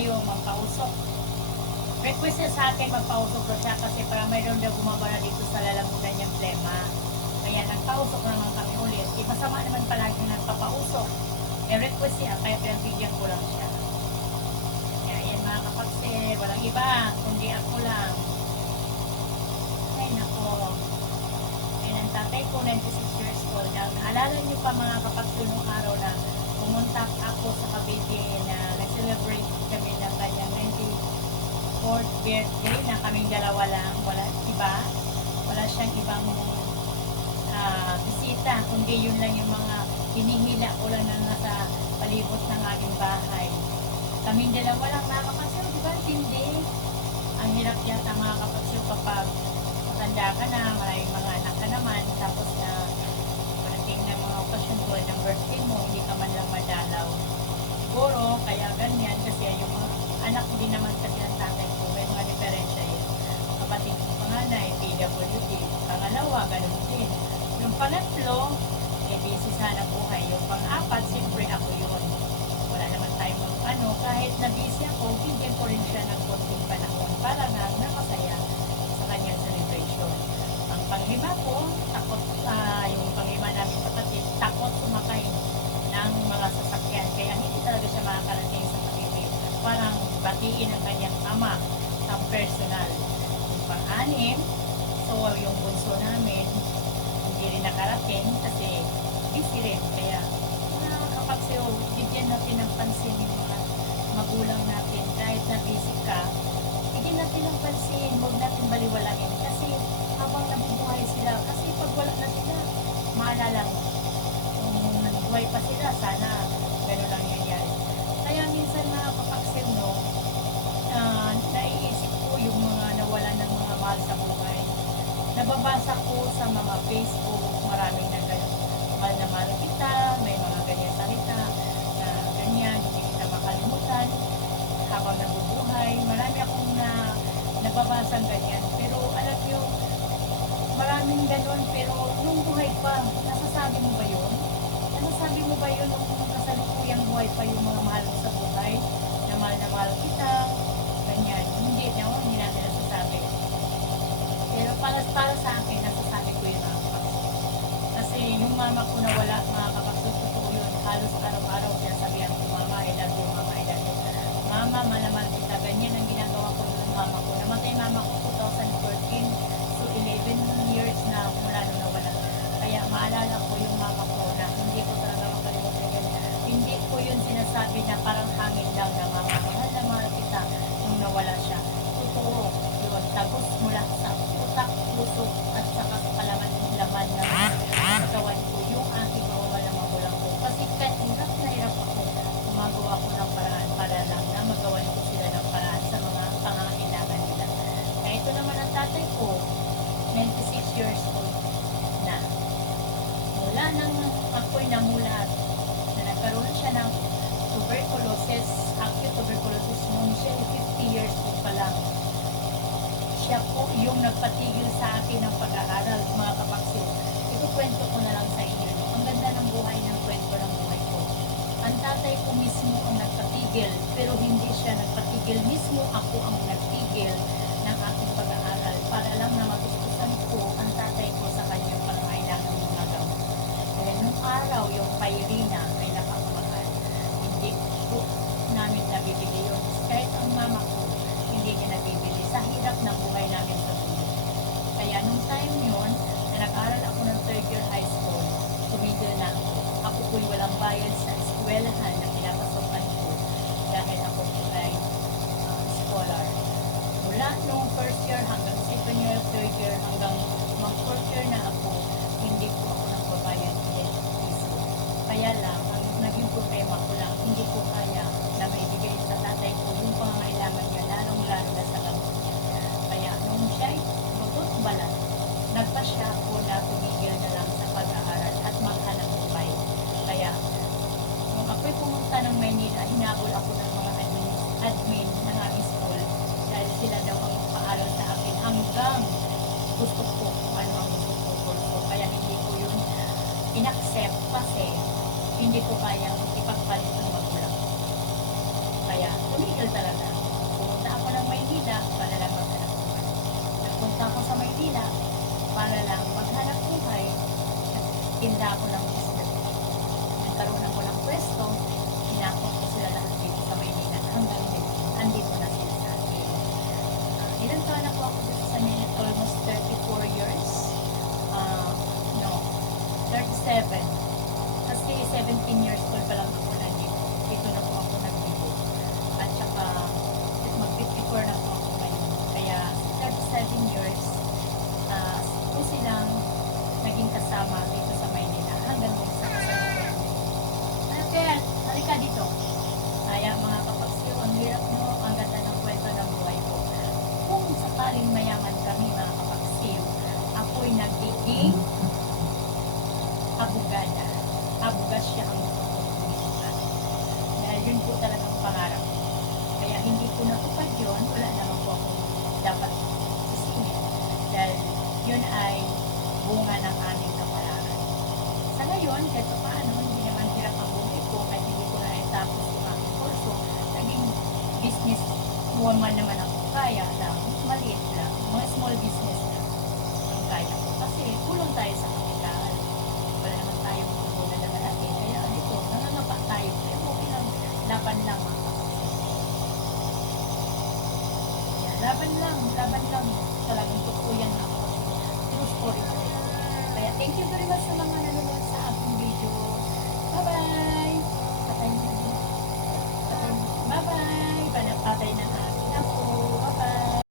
kayo magpausok. Request niya sa akin magpausok ko siya kasi para mayroon daw gumabara dito sa lalamunan niyang plema. Kaya nagpausok naman kami ulit. Di masama naman palagi nagpapausok. Eh request siya, kaya pinagbigyan ko lang siya. Kaya yan mga kapakse, walang iba, kundi ako lang. Ay nako. Ay ang tatay ko, 96 years old. Naalala niyo pa mga kapakse nung araw na pumunta ako sa Cavite na nag-celebrate kami ng kanyang 94th birthday na kaming dalawa lang. Wala iba. Wala siyang ibang ah, bisita, kundi yun lang yung mga hinihila ko lang na nasa palibot ng aking bahay. Kaming dalawa lang kapatid, di ba? Hindi. Ang hirap yata mga kapatid kapag matanda ka na, may mga anak ka naman, tapos na parating na mga okasyon tulad ng birthday mo, hindi ka man kaya ganyan, kasi yung anak din naman kasi ng tatay ko, may mga diferensya yun. Kapatid ko panganay, PWD. Pangalawa, ganun din. Yung pangatlo, eh, busy sana buhay. Yung pang-apat, siyempre ako yun. Wala naman tayong ano, kahit na busy ako, bigyan ko rin siya ng konting panahon para na nakasaya sa kanyang celebration. Ang panglima ko, takot, ah, yung panglima namin kapatid, takot sumakay ng mga sasakyan. Kaya hindi talaga siya makakarating sa Cavite. Batiin ang kanyang ama ang personal. Yung pang-anim, so yung bunso namin, hindi rin nakarating kasi busy rin. Kaya mga kapagsiyo, bigyan natin ng pansin yung mga magulang natin. Kahit na busy ka, bigyan natin ng pansin. Huwag natin baliwalain. Kasi habang nabubuhay sila, kasi pag wala na sila, maalala mo, kung nabubuhay pa sila, sana gano'n lang nangyayari. Kaya minsan mga kapaksin, no, ah, naiisip ko yung mga nawalan ng mga mahal sa buhay. Nababasa ko sa mga Facebook, maraming na gano'n. Mahal na mahal kita, may mga ganyan salita na ganyan, hindi kita makalimutan habang nabubuhay. Marami akong na nababasang ganyan. Pero alam niyo, maraming gano'n. Pero nung buhay pa, nasasabi mo ba yun? Nasasabi mo ba yun nung kasalukuyang buhay pa yung mga mahal sa buhay? Na mahal na mahal kita, ganyan. Hindi, no? hindi natin nasasabi. Pero para, para sa akin, nasasabi ko yun mga kapatid. Kasi yung mama ko na wala, mga totoo yun. Halos araw-araw siya sabihan ko, mama, I love you, mama, I love you. Mama, malaman kita. Ganyan ang ginagawa ko ng mama ko. Namatay mama ko 2014. So, 11 years na mula nung nawala. Kaya maalala ko yung mama ko na hindi ko talaga makalimutan yun. Hindi ko yun sinasabi na parang hangin lang na mama, mahal na kita nung nawala siya. Totoo yun. Tagos mula sa utak, puso, at saka sa palaman laman ng katawan ko yung aking mga walang magulang ko. Kasi kahit hirap na hirap ako, gumagawa ko ng paraan para lang na magawan ko sila ng paraan sa mga pangangailangan nila. Kaya ito naman ang tatay ko, 96 years old na. Mula nang ako'y namulat, na nagkaroon siya ng tuberculosis, acute tuberculosis nung siya ay 50 years old pa lang. Siya po yung nagpatigil sa akin ng pag-aaral, mga kapaksil. Ikukwento ko na lang sa inyo. Ang ganda ng buhay ng kwento ng buhay ko. Ang tatay ko mismo ang nagpatigil, pero hindi siya nagpatigil. Mismo ako ang nagtigil ng aking pag-aaral para lang na matustusan ko ang tatay ko sa kanyang pangailangan ng mga gamot. Dahil nung araw, yung Pyrina ay napakamahal. Hindi po namin nabibili yun. pinapasal ako ng mga admin, admin ng aming school dahil sila daw ang magpaaral sa akin hanggang gusto ko kung ano ang gusto ko kurso. Kaya hindi ko yun inaccept kasi hindi ko kaya ipagpalit ng magulang. Kaya tumigil talaga. Pumunta ako ng Maynila para lang maghanap buhay. Nagpunta ako sa Maynila para lang maghanap buhay at tinda ako ng Almost 34 years. Ah, no, 37. Kasi 17 years old pa lang ako nandito. Dito na po ako nandito. At saka, mag-54 na po ako ngayon. Kaya, 37 years, ah, po silang naging kasama dito sa Maynila hanggang ngayon sa kasalukuyan. Ano kaya, halika dito. Kaya mga kapagsiyo, ang hirap nyo, ang ganda ng kwento ng buhay ko. Kung sakaling mayaman kami mga kapagsiyo, ako'y nagiging abogada. Abugas siya ang gusto ko tumihan. Dahil yun po talagang pangarap ko. Kaya hindi ko natupad yun, wala naman po ako dapat sisingin. Dahil yun ay bunga ng aming kapalaran. Sa ngayon, kahit pa paano, hindi naman hirap ang buhay ko, kahit hindi ko na tapos yung aking kurso, naging business woman naman ako. Kaya lang, maliit lang, mga small business lang ang kaya ko. Kasi kulong tayo sa kapital. Wala naman tayong puhunan na malaki. Kaya dito, nangangapa tayo. Kaya okay lang, laban lang mga kapatid. Yan, laban lang, laban lang. Talagang totoo